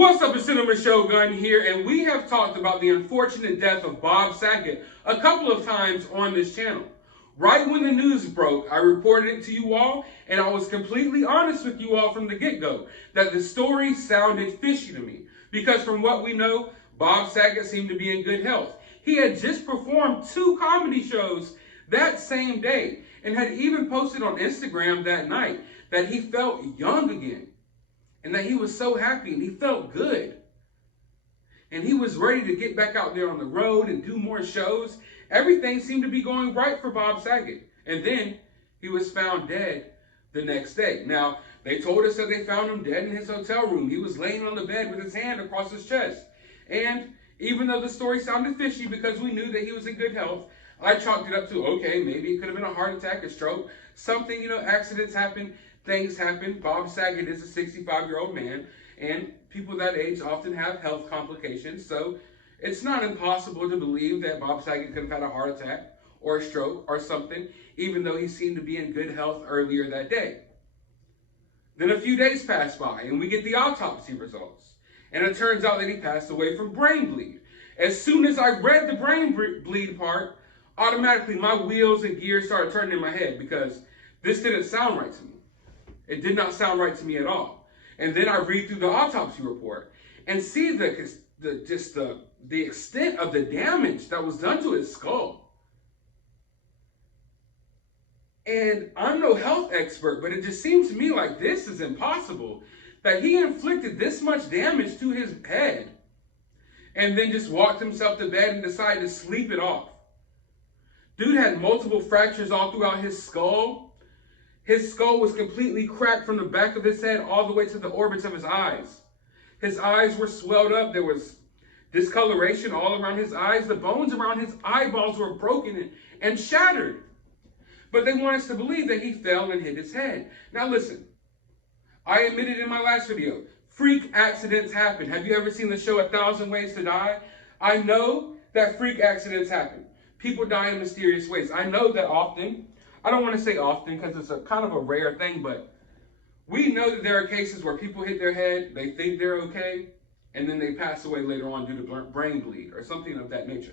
What's up, it's Cinnamon Shogun here, and we have talked about the unfortunate death of Bob Saget a couple of times on this channel. Right when the news broke, I reported it to you all, and I was completely honest with you all from the get-go that the story sounded fishy to me. Because from what we know, Bob Saget seemed to be in good health. He had just performed 2 comedy shows that same day, and had even posted on Instagram that night that he felt young again. And that he was so happy and he felt good. And he was ready to get back out there on the road and do more shows. Everything seemed to be going right for Bob Saget. And then he was found dead the next day. Now, they told us that they found him dead in his hotel room. He was laying on the bed with his hand across his chest. And even though the story sounded fishy because we knew that he was in good health, I chalked it up to, okay, maybe it could have been a heart attack, a stroke, something, accidents happen. Things happen. Bob Saget is a 65-year-old man, and people that age often have health complications, so it's not impossible to believe that Bob Saget could have had a heart attack or a stroke or something, even though he seemed to be in good health earlier that day. Then a few days pass by, and we get the autopsy results, and it turns out that he passed away from brain bleed. As soon as I read the brain bleed part, automatically my wheels and gears started turning in my head because this didn't sound right to me. It did not sound right to me at all. And then I read through the autopsy report and see the extent of the damage that was done to his skull. And I'm no health expert, but it just seems to me like this is impossible. That he inflicted this much damage to his head and then just walked himself to bed and decided to sleep it off. Dude had multiple fractures all throughout his skull. His skull was completely cracked from the back of his head all the way to the orbits of his eyes. His eyes were swelled up. There was discoloration all around his eyes. The bones around his eyeballs were broken and shattered. But they want us to believe that he fell and hit his head. Now listen, I admitted in my last video, freak accidents happen. Have you ever seen the show 1,000 Ways to Die? I know that freak accidents happen. People die in mysterious ways. I know that often. I don't want to say often because it's a kind of a rare thing, but we know that there are cases where people hit their head, they think they're okay, and then they pass away later on due to brain bleed or something of that nature.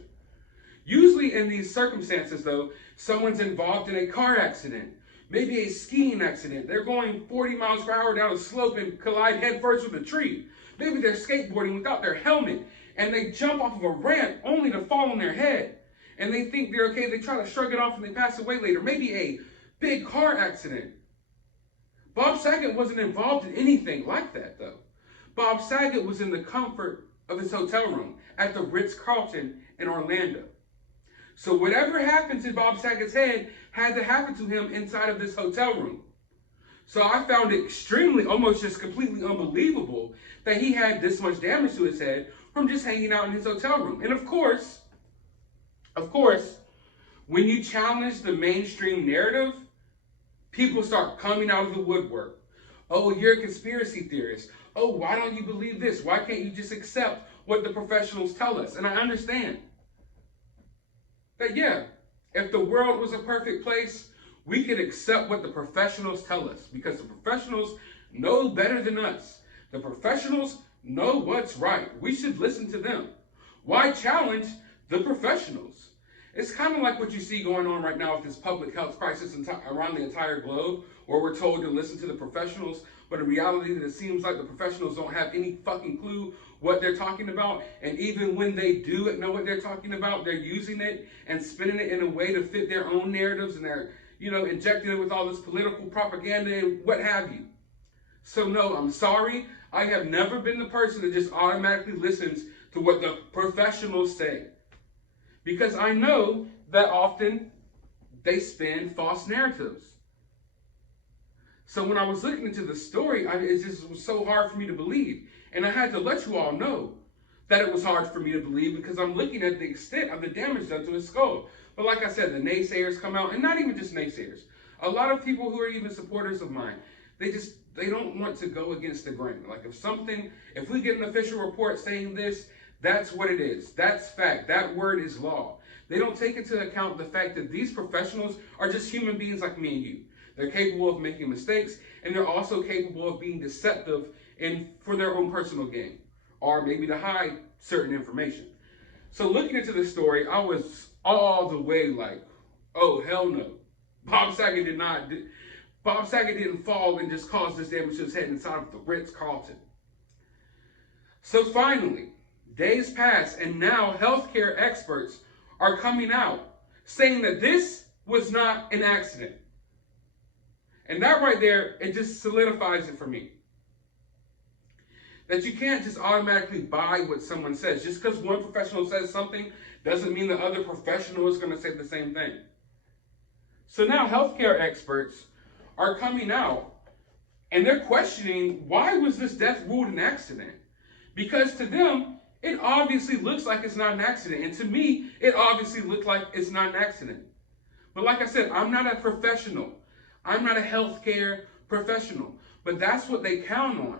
Usually in these circumstances, though, someone's involved in a car accident, maybe a skiing accident. They're going 40 miles per hour down a slope and collide headfirst with a tree. Maybe they're skateboarding without their helmet, and they jump off of a ramp only to fall on their head. And they think they're okay, they try to shrug it off and they pass away later. Maybe a big car accident. Bob Saget wasn't involved in anything like that, though. Bob Saget was in the comfort of his hotel room at the Ritz-Carlton in Orlando. So whatever happened to Bob Saget's head had to happen to him inside of this hotel room. So I found it extremely, almost just completely unbelievable that he had this much damage to his head from just hanging out in his hotel room. And of course, when you challenge the mainstream narrative, people start coming out of the woodwork. Oh, you're a conspiracy theorist. Oh, why don't you believe this? Why can't you just accept what the professionals tell us? And I understand that, yeah, if the world was a perfect place, we could accept what the professionals tell us because the professionals know better than us. The professionals know what's right. We should listen to them. Why challenge the professionals? It's kind of like what you see going on right now with this public health crisis around the entire globe, where we're told to listen to the professionals, but in reality, it seems like the professionals don't have any fucking clue what they're talking about, and even when they do know what they're talking about, they're using it and spinning it in a way to fit their own narratives, and they're, injecting it with all this political propaganda and what have you. So no, I'm sorry, I have never been the person that just automatically listens to what the professionals say. Because I know that often they spin false narratives. So when I was looking into the story, it just was so hard for me to believe. And I had to let you all know that it was hard for me to believe because I'm looking at the extent of the damage done to his skull. But like I said, the naysayers come out, and not even just naysayers. A lot of people who are even supporters of mine, they don't want to go against the grain. Like if we get an official report saying this, that's what it is. That's fact. That word is law. They don't take into account the fact that these professionals are just human beings like me and you. They're capable of making mistakes, and they're also capable of being deceptive for their own personal gain. or maybe to hide certain information. So looking into the story, I was all the way like, oh, hell no. Bob Saget didn't fall and just cause this damage to his head inside of the Ritz-Carlton. So finally, days pass, and now healthcare experts are coming out saying that this was not an accident. And that right there, it just solidifies it for me. That you can't just automatically buy what someone says. Just because one professional says something doesn't mean the other professional is going to say the same thing. So now healthcare experts are coming out and they're questioning, why was this death ruled an accident? Because to them, it obviously looks like it's not an accident. And to me, it obviously looked like it's not an accident. But like I said, I'm not a professional. I'm not a healthcare professional. But that's what they count on.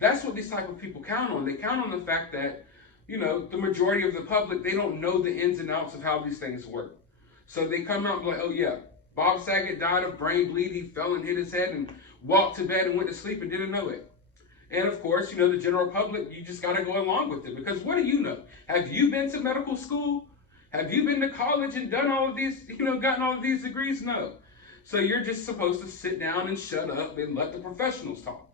That's what these type of people count on. They count on the fact that, the majority of the public, they don't know the ins and outs of how these things work. So they come out and be like, oh yeah, Bob Saget died of brain bleed. He fell and hit his head and walked to bed and went to sleep and didn't know it. And of course, the general public, you just got to go along with it. Because what do you know? Have you been to medical school? Have you been to college and done all of these, gotten all of these degrees? No. So you're just supposed to sit down and shut up and let the professionals talk.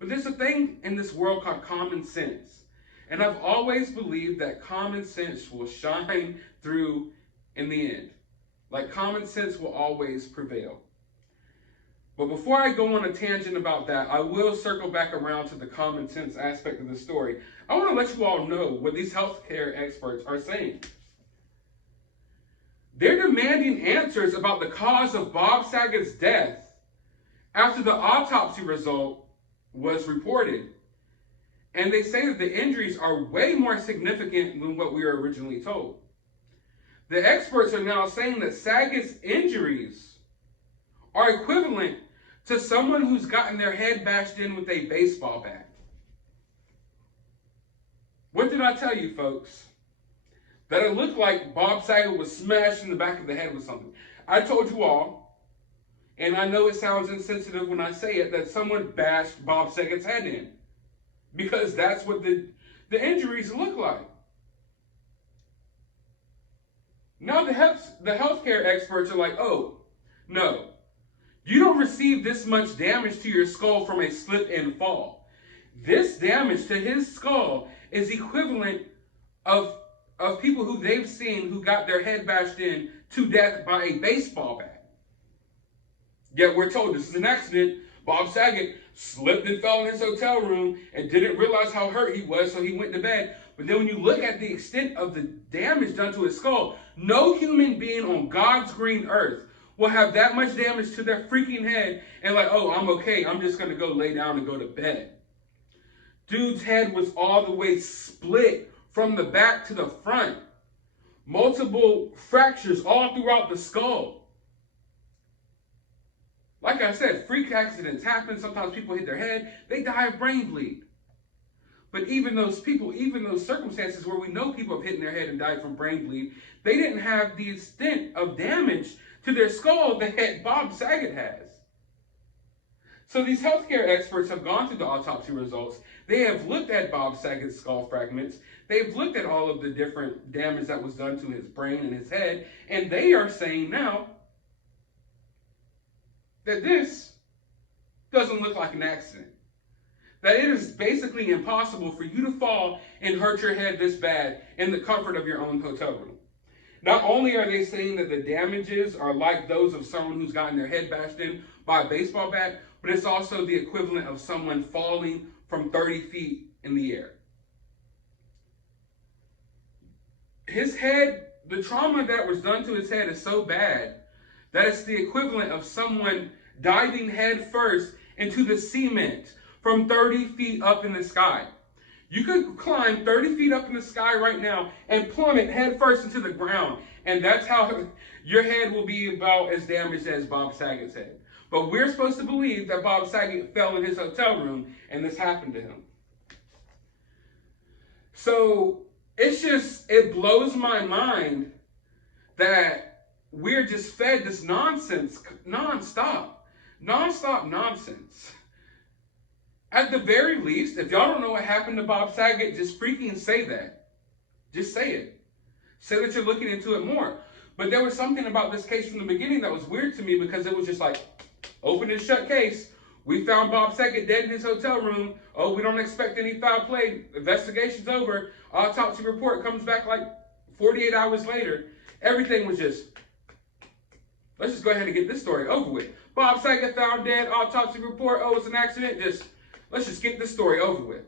But there's a thing in this world called common sense. And I've always believed that common sense will shine through in the end. Like common sense will always prevail. But before I go on a tangent about that, I will circle back around to the common sense aspect of the story. I want to let you all know what these healthcare experts are saying. They're demanding answers about the cause of Bob Saget's death after the autopsy result was reported. And they say that the injuries are way more significant than what we were originally told. The experts are now saying that Saget's injuries are equivalent to someone who's gotten their head bashed in with a baseball bat. What did I tell you, folks? That it looked like Bob Saget was smashed in the back of the head with something. I told you all, and I know it sounds insensitive when I say it, that someone bashed Bob Saget's head in. Because that's what the injuries look like. Now the healthcare experts are like, oh, no. You don't receive this much damage to your skull from a slip and fall. This damage to his skull is equivalent of people who they've seen who got their head bashed in to death by a baseball bat. Yet we're told this is an accident. Bob Saget slipped and fell in his hotel room and didn't realize how hurt he was, so he went to bed. But then when you look at the extent of the damage done to his skull, no human being on God's green earth will have that much damage to their freaking head and like, oh, I'm okay. I'm just going to go lay down and go to bed. Dude's head was all the way split from the back to the front. Multiple fractures all throughout the skull. Like I said, freak accidents happen. Sometimes people hit their head. They die of brain bleed. But even those people, even those circumstances where we know people have hit their head and died from brain bleed, they didn't have the extent of damage to their skull that Bob Saget has. So these healthcare experts have gone through the autopsy results. They have looked at Bob Saget's skull fragments. They've looked at all of the different damage that was done to his brain and his head. And they are saying now that this doesn't look like an accident. That it is basically impossible for you to fall and hurt your head this bad in the comfort of your own hotel room. Not only are they saying that the damages are like those of someone who's gotten their head bashed in by a baseball bat, but it's also the equivalent of someone falling from 30 feet in the air. His head, the trauma that was done to his head is so bad that it's the equivalent of someone diving head first into the cement from 30 feet up in the sky. You could climb 30 feet up in the sky right now and plummet head first into the ground. And that's how your head will be about as damaged as Bob Saget's head. But we're supposed to believe that Bob Saget fell in his hotel room and this happened to him. So it blows my mind that we're just fed this nonsense, nonstop nonsense. At the very least, if y'all don't know what happened to Bob Saget, just freaking say that. Just say it. Say that you're looking into it more. But there was something about this case from the beginning that was weird to me, because it was just like, open and shut case. We found Bob Saget dead in his hotel room. Oh, we don't expect any foul play. Investigation's over. Autopsy report comes back like 48 hours later. Everything was just, let's just go ahead and get this story over with. Bob Saget found dead, autopsy report, oh, it's an accident. Let's just get this story over with.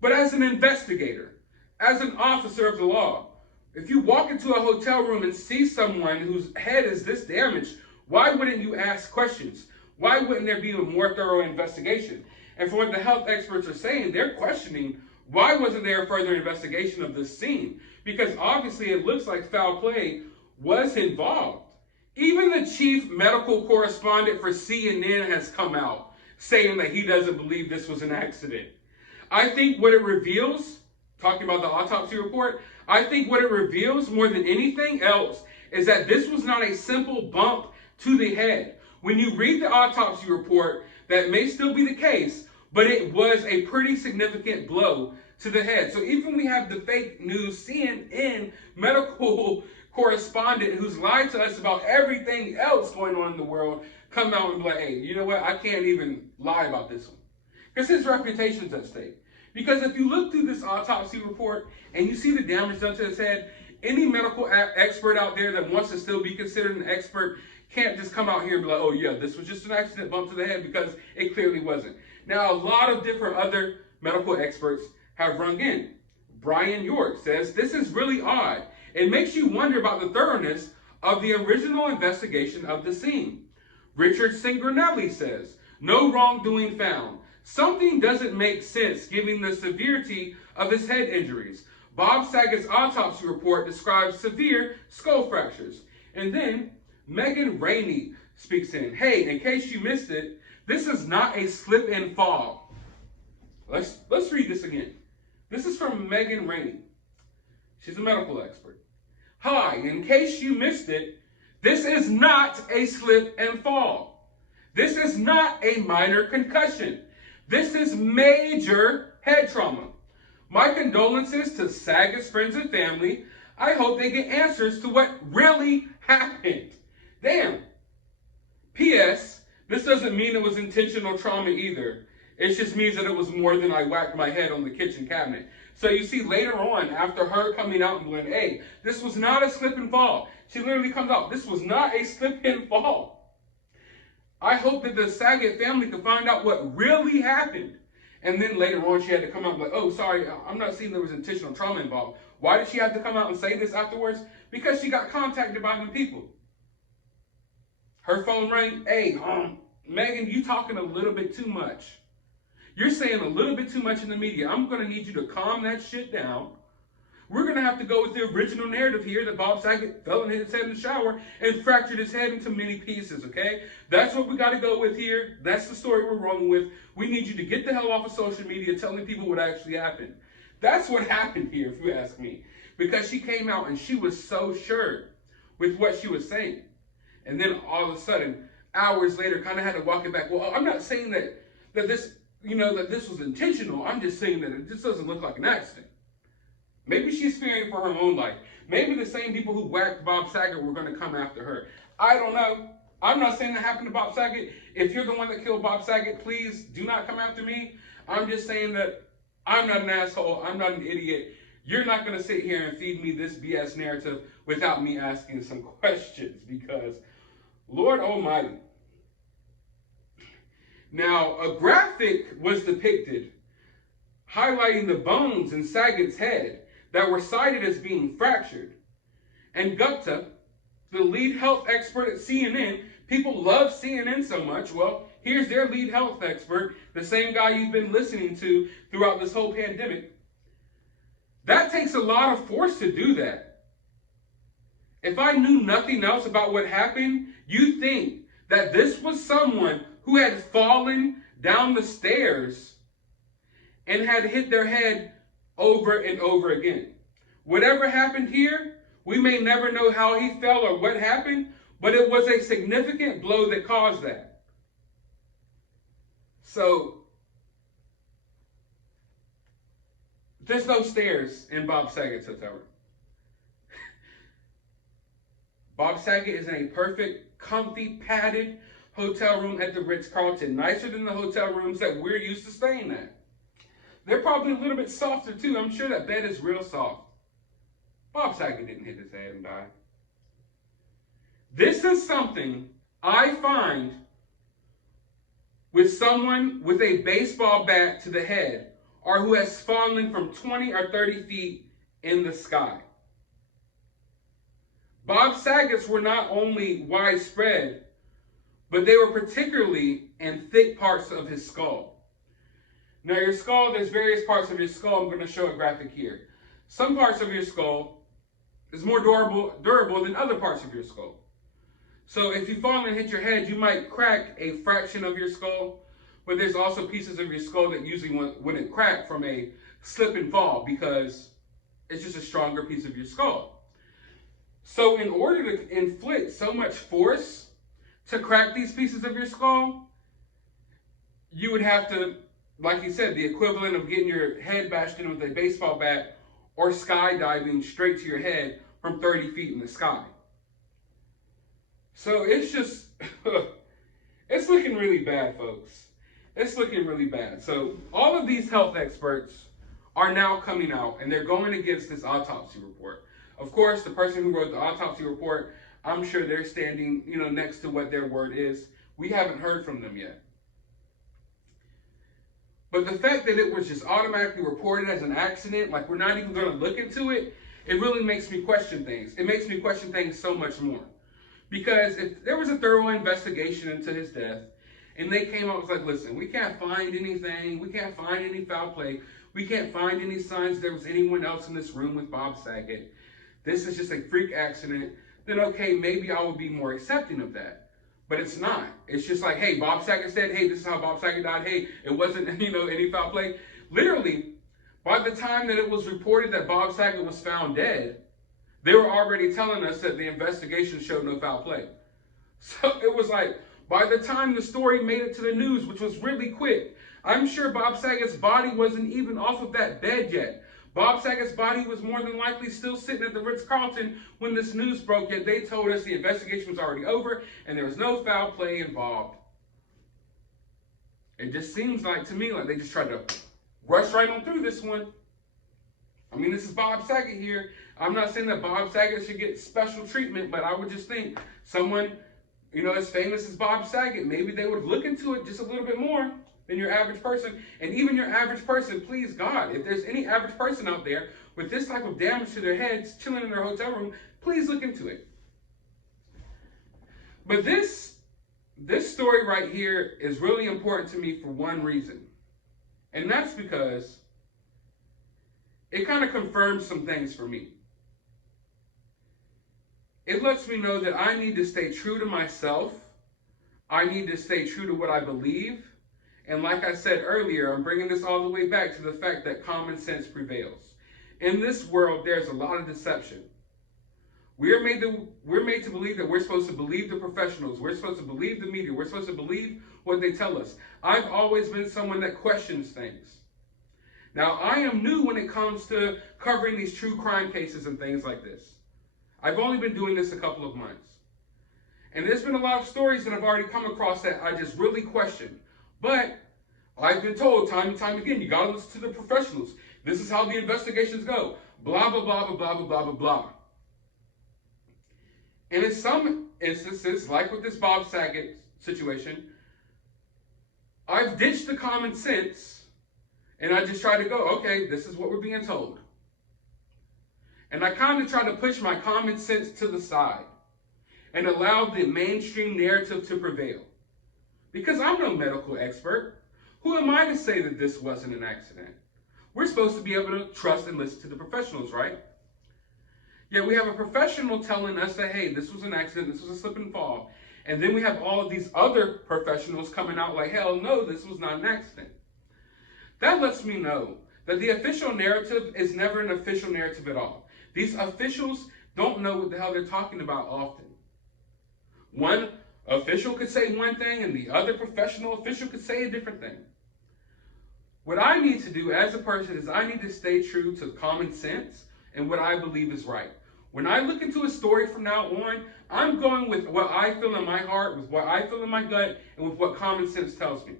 But as an investigator, as an officer of the law, if you walk into a hotel room and see someone whose head is this damaged, why wouldn't you ask questions? Why wouldn't there be a more thorough investigation? And from what the health experts are saying, they're questioning, why wasn't there a further investigation of this scene? Because obviously it looks like foul play was involved. Even the chief medical correspondent for CNN has come out saying that he doesn't believe this was an accident. I think what it reveals, talking about the autopsy report, I think what it reveals more than anything else is that this was not a simple bump to the head. When you read the autopsy report, that may still be the case, but it was a pretty significant blow to the head. So even we have the fake news CNN medical correspondent who's lied to us about everything else going on in the world come out and be like, hey, you know what? I can't even lie about this one. Because his reputation's at stake. Because if you look through this autopsy report and you see the damage done to his head, any medical expert out there that wants to still be considered an expert can't just come out here and be like, oh yeah, this was just an accident bump to the head, because it clearly wasn't. Now, a lot of different other medical experts have rung in. Brian York says, this is really odd. It makes you wonder about the thoroughness of the original investigation of the scene. Richard Singranelli says, no wrongdoing found. Something doesn't make sense given the severity of his head injuries. Bob Saget's autopsy report describes severe skull fractures. And then Megan Rainey speaks in. Hey, in case you missed it, this is not a slip and fall. Let's read this again. This is from Megan Rainey. She's a medical expert. Hi, in case you missed it, this is not a slip and fall. This is not a minor concussion. This is major head trauma. My condolences to Saget's friends and family. I hope they get answers to what really happened. Damn. P.S. This doesn't mean it was intentional trauma either. It just means that it was more than I whacked my head on the kitchen cabinet. So you see later on, after her coming out and going, hey, this was not a slip and fall. She literally comes out, this was not a slip and fall. I hope that the Saget family can find out what really happened. And then later on, she had to come out and be like, oh, sorry, I'm not seeing there was intentional trauma involved. Why did she have to come out and say this afterwards? Because she got contacted by the people. Her phone rang. Hey, Megan, you talking a little bit too much. You're saying a little bit too much in the media. I'm going to need you to calm that shit down. We're going to have to go with the original narrative here that Bob Saget fell and hit his head in the shower and fractured his head into many pieces, okay? That's what we got to go with here. That's the story we're rolling with. We need you to get the hell off of social media telling people what actually happened. That's what happened here, if you ask me. Because she came out and she was so sure with what she was saying. And then all of a sudden, hours later, kind of had to walk it back. Well, I'm not saying that this was intentional. I'm just saying that it just doesn't look like an accident. Maybe she's fearing for her own life. Maybe the same people who whacked Bob Saget were going to come after her. I don't know. I'm not saying that happened to Bob Saget. If you're the one that killed Bob Saget, please do not come after me. I'm just saying that I'm not an asshole. I'm not an idiot. You're not going to sit here and feed me this BS narrative without me asking some questions, because Lord Almighty. Now, a graphic was depicted highlighting the bones in Saget's head that were cited as being fractured. And Gupta, the lead health expert at CNN, people love CNN so much. Well, here's their lead health expert, the same guy you've been listening to throughout this whole pandemic. That takes a lot of force to do that. If I knew nothing else about what happened, you think that this was someone who had fallen down the stairs and had hit their head over and over again. Whatever happened here, we may never know how he fell or what happened, but it was a significant blow that caused that. So, There's no stairs in Bob Saget's hotel room. Bob Saget is in a perfect, comfy, padded hotel room at the Ritz-Carlton, nicer than the hotel rooms that we're used to staying at. They're probably a little bit softer too. I'm sure that bed is real soft. Bob Saget didn't hit his head and die. This is something I find with someone with a baseball bat to the head or who has fallen from 20 or 30 feet in the sky. Bob Saget's were not only widespread, but they were particularly in thick parts of his skull. Now your skull, there's various parts of your skull. I'm going to show a graphic here. Some parts of your skull is more durable than other parts of your skull. So if you fall and hit your head, you might crack a fraction of your skull, but there's also pieces of your skull that usually wouldn't crack from a slip and fall because it's just a stronger piece of your skull. So in order to inflict so much force to crack these pieces of your skull, you would have to, like you said, the equivalent of getting your head bashed in with a baseball bat or skydiving straight to your head from 30 feet in the sky. So it's just, it's looking really bad, folks. It's looking really bad. So all of these health experts are now coming out and they're going against this autopsy report. Of course, the person who wrote the autopsy report, I'm sure they're standing, next to what their word is. We haven't heard from them yet. But the fact that it was just automatically reported as an accident, like we're not even going to look into it, it really makes me question things. It makes me question things so much more. Because if there was a thorough investigation into his death, and they came out and was like, listen, we can't find anything, we can't find any foul play, we can't find any signs there was anyone else in this room with Bob Saget, this is just a freak accident, then okay, maybe I would be more accepting of that. But it's not. It's just like, hey, Bob Saget said, hey, this is how Bob Saget died. Hey, it wasn't, any foul play. Literally, by the time that it was reported that Bob Saget was found dead, they were already telling us that the investigation showed no foul play. So it was like, by the time the story made it to the news, which was really quick, I'm sure Bob Saget's body wasn't even off of that bed yet. Bob Saget's body was more than likely still sitting at the Ritz-Carlton when this news broke, yet they told us the investigation was already over and there was no foul play involved. It just seems like, to me, like they just tried to rush right on through this one. I mean, this is Bob Saget here. I'm not saying that Bob Saget should get special treatment, but I would just think someone, as famous as Bob Saget, maybe they would look into it just a little bit more than your average person. And even your average person, please God, if there's any average person out there with this type of damage to their heads, chilling in their hotel room, please look into it. But this story right here is really important to me for one reason. And that's because it kind of confirms some things for me. It lets me know that I need to stay true to myself. I need to stay true to what I believe. And like I said earlier, I'm bringing this all the way back to the fact that common sense prevails. In this world, there's a lot of deception. We're made to believe that we're supposed to believe the professionals. We're supposed to believe the media. We're supposed to believe what they tell us. I've always been someone that questions things. Now, I am new when it comes to covering these true crime cases and things like this. I've only been doing this a couple of months. And there's been a lot of stories that I've already come across that I just really question. But I've been told time and time again, you got to listen to the professionals. This is how the investigations go. Blah, blah, blah, blah, blah, blah, blah, blah, blah. And in some instances, like with this Bob Saget situation, I've ditched the common sense and I just try to go, okay, this is what we're being told. And I kind of try to push my common sense to the side and allow the mainstream narrative to prevail. Because I'm no medical expert. Who am I to say that this wasn't an accident? We're supposed to be able to trust and listen to the professionals, right? Yet we have a professional telling us that, hey, this was an accident, this was a slip and fall. And then we have all of these other professionals coming out like, hell no, this was not an accident. That lets me know that the official narrative is never an official narrative at all. These officials don't know what the hell they're talking about often. One official could say one thing and the other professional official could say a different thing. What I need to do as a person is I need to stay true to common sense and what I believe is right. When I look into a story from now on, I'm going with what I feel in my heart, with what I feel in my gut, and with what common sense tells me.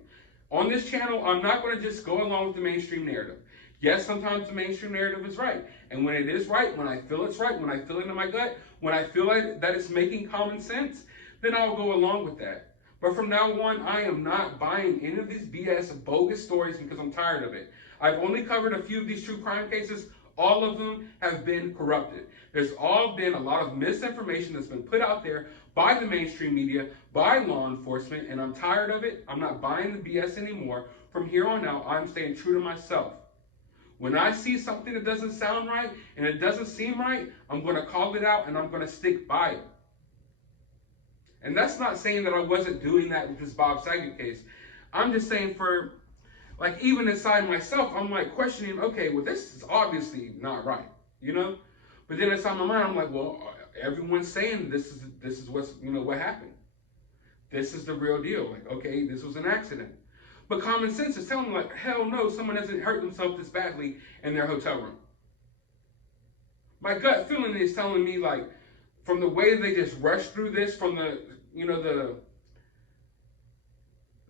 On this channel, I'm not going to just go along with the mainstream narrative. Yes, sometimes the mainstream narrative is right. And when it is right, when I feel it's right, when I feel it in my gut, when I feel like that it's making common sense, then I'll go along with that. But from now on, I am not buying any of these BS bogus stories because I'm tired of it. I've only covered a few of these true crime cases. All of them have been corrupted. There's all been a lot of misinformation that's been put out there by the mainstream media, by law enforcement, and I'm tired of it. I'm not buying the BS anymore. From here on out, I'm staying true to myself. When I see something that doesn't sound right and it doesn't seem right, I'm going to call it out and I'm going to stick by it. And that's not saying that I wasn't doing that with this Bob Saget case. I'm just saying for, like, even inside myself, I'm like questioning, okay, well, this is obviously not right, you know? But then inside my mind, I'm like, well, everyone's saying this is what's, you know, what happened. This is the real deal. Like, okay, this was an accident. But common sense is telling me, like, hell no, someone hasn't hurt themselves this badly in their hotel room. My gut feeling is telling me, like, from the way they just rushed through this, from the, you know,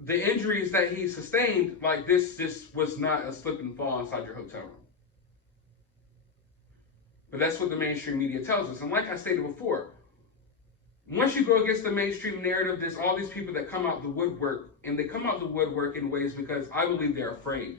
the injuries that he sustained, like, this just was not a slip and fall inside your hotel room. But that's what the mainstream media tells us. And like I stated before, once you go against the mainstream narrative, there's all these people that come out the woodwork, and they come out the woodwork in ways because I believe they're afraid.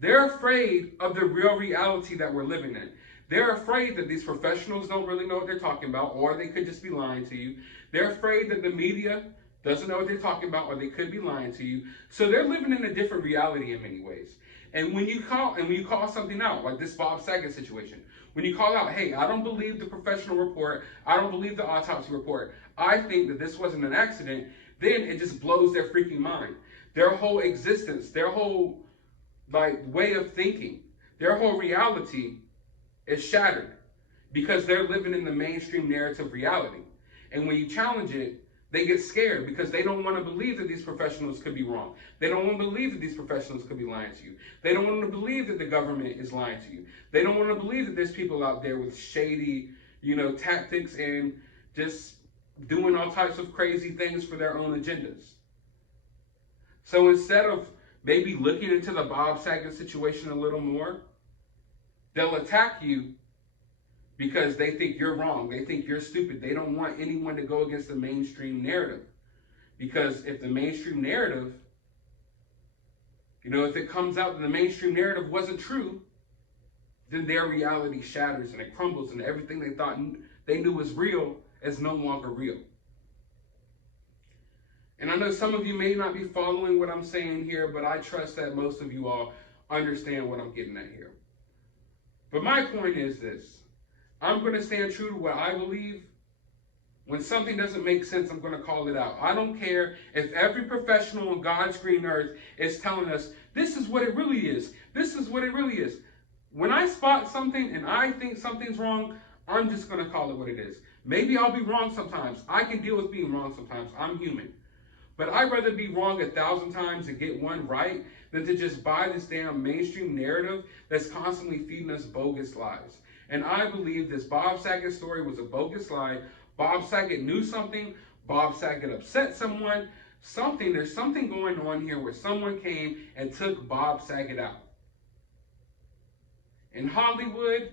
They're afraid of the real reality that we're living in. They're afraid that these professionals don't really know what they're talking about, or they could just be lying to you. They're afraid that the media doesn't know what they're talking about, or they could be lying to you. So they're living in a different reality in many ways. And when you call something out, like this Bob Saget situation, when you call out, hey, I don't believe the professional report, I don't believe the autopsy report, I think that this wasn't an accident, then it just blows their freaking mind. Their whole existence, their whole way of thinking, their whole reality is shattered because they're living in the mainstream narrative reality. And when you challenge it, they get scared because they don't want to believe that these professionals could be wrong. They don't want to believe that these professionals could be lying to you. They don't want to believe that the government is lying to you. They don't want to believe that there's people out there with shady, you know, tactics and just doing all types of crazy things for their own agendas. So instead of maybe looking into the Bob Saget situation a little more, they'll attack you because they think you're wrong. They think you're stupid. They don't want anyone to go against the mainstream narrative. Because if the mainstream narrative, you know, if it comes out that the mainstream narrative wasn't true, then their reality shatters and it crumbles and everything they thought they knew was real is no longer real. And I know some of you may not be following what I'm saying here, but I trust that most of you all understand what I'm getting at here. But my point is this. I'm going to stand true to what I believe. When something doesn't make sense, I'm going to call it out. I don't care if every professional on God's green earth is telling us, this is what it really is. This is what it really is. When I spot something and I think something's wrong, I'm just going to call it what it is. Maybe I'll be wrong sometimes. I can deal with being wrong sometimes. I'm human. But I'd rather be wrong 1,000 times and get one right than to just buy this damn mainstream narrative that's constantly feeding us bogus lies. And I believe this Bob Saget story was a bogus lie. Bob Saget knew something. Bob Saget upset someone. There's something going on here where someone came and took Bob Saget out. In Hollywood,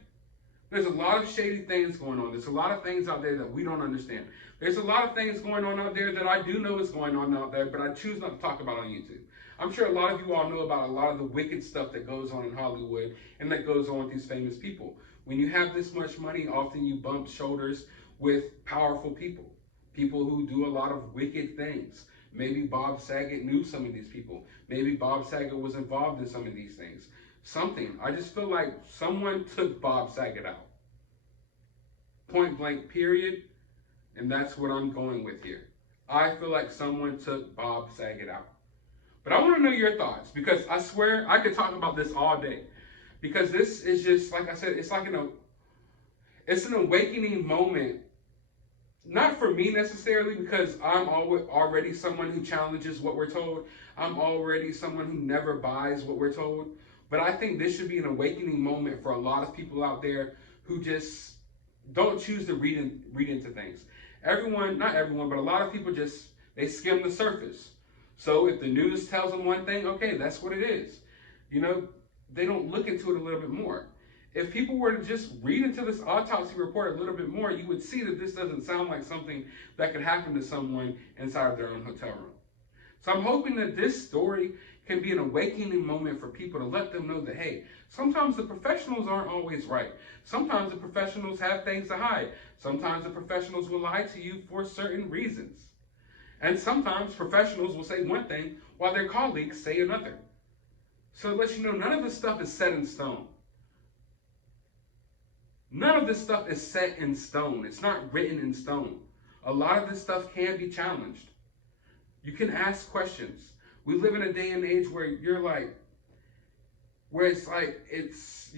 there's a lot of shady things going on. There's a lot of things out there that we don't understand. There's a lot of things going on out there that I do know is going on out there, but I choose not to talk about on YouTube. I'm sure a lot of you all know about a lot of the wicked stuff that goes on in Hollywood and that goes on with these famous people. When you have this much money, often you bump shoulders with powerful people, people who do a lot of wicked things. Maybe Bob Saget knew some of these people. Maybe Bob Saget was involved in some of these things. Something. I just feel like someone took Bob Saget out. Point blank, period. And that's what I'm going with here. I feel like someone took Bob Saget out. But I want to know your thoughts because I swear I could talk about this all day. Because this is just, like I said, it's like it's an awakening moment Not for me necessarily, because I'm already someone who challenges what we're told. I'm already someone who never buys what we're told. But I think this should be an awakening moment for a lot of people out there who just don't choose to read into things. Everyone, not everyone, but a lot of people just, they skim the surface. So if the news tells them one thing, okay, that's what it is. You know, they don't look into it a little bit more. If people were to just read into this autopsy report a little bit more, you would see that this doesn't sound like something that could happen to someone inside of their own hotel room. So I'm hoping that this story can be an awakening moment for people, to let them know that, hey, sometimes the professionals aren't always right. Sometimes the professionals have things to hide. Sometimes the professionals will lie to you for certain reasons. And sometimes professionals will say one thing while their colleagues say another. So it lets you know none of this stuff is set in stone. None of this stuff is set in stone. It's not written in stone. A lot of this stuff can be challenged. You can ask questions. We live in a day and age where you're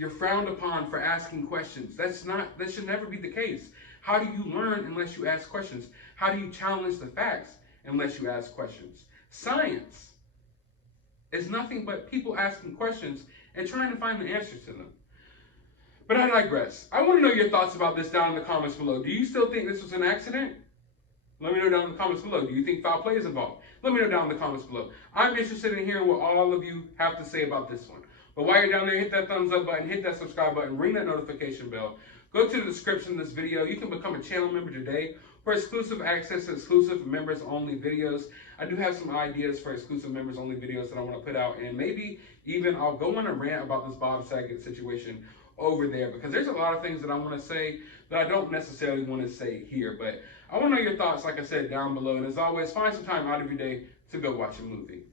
frowned upon for asking questions. That should never be the case. How do you learn unless you ask questions? How do you challenge the facts unless you ask questions? Science is nothing but people asking questions and trying to find the answers to them. But I digress. I want to know your thoughts about this down in the comments below. Do you still think this was an accident? Let me know down in the comments below. Do you think foul play is involved? Let me know down in the comments below. I'm interested in hearing what all of you have to say about this one. But while you're down there, hit that thumbs up button, hit that subscribe button, ring that notification bell. Go to the description of this video. You can become a channel member today for exclusive access to exclusive members only videos. I do have some ideas for exclusive members only videos that I want to put out, and maybe even I'll go on a rant about this Bob Saget situation over there, because there's a lot of things that I want to say that I don't necessarily want to say here. But I want to know your thoughts, like I said, down below. And as always, find some time out of your day to go watch a movie.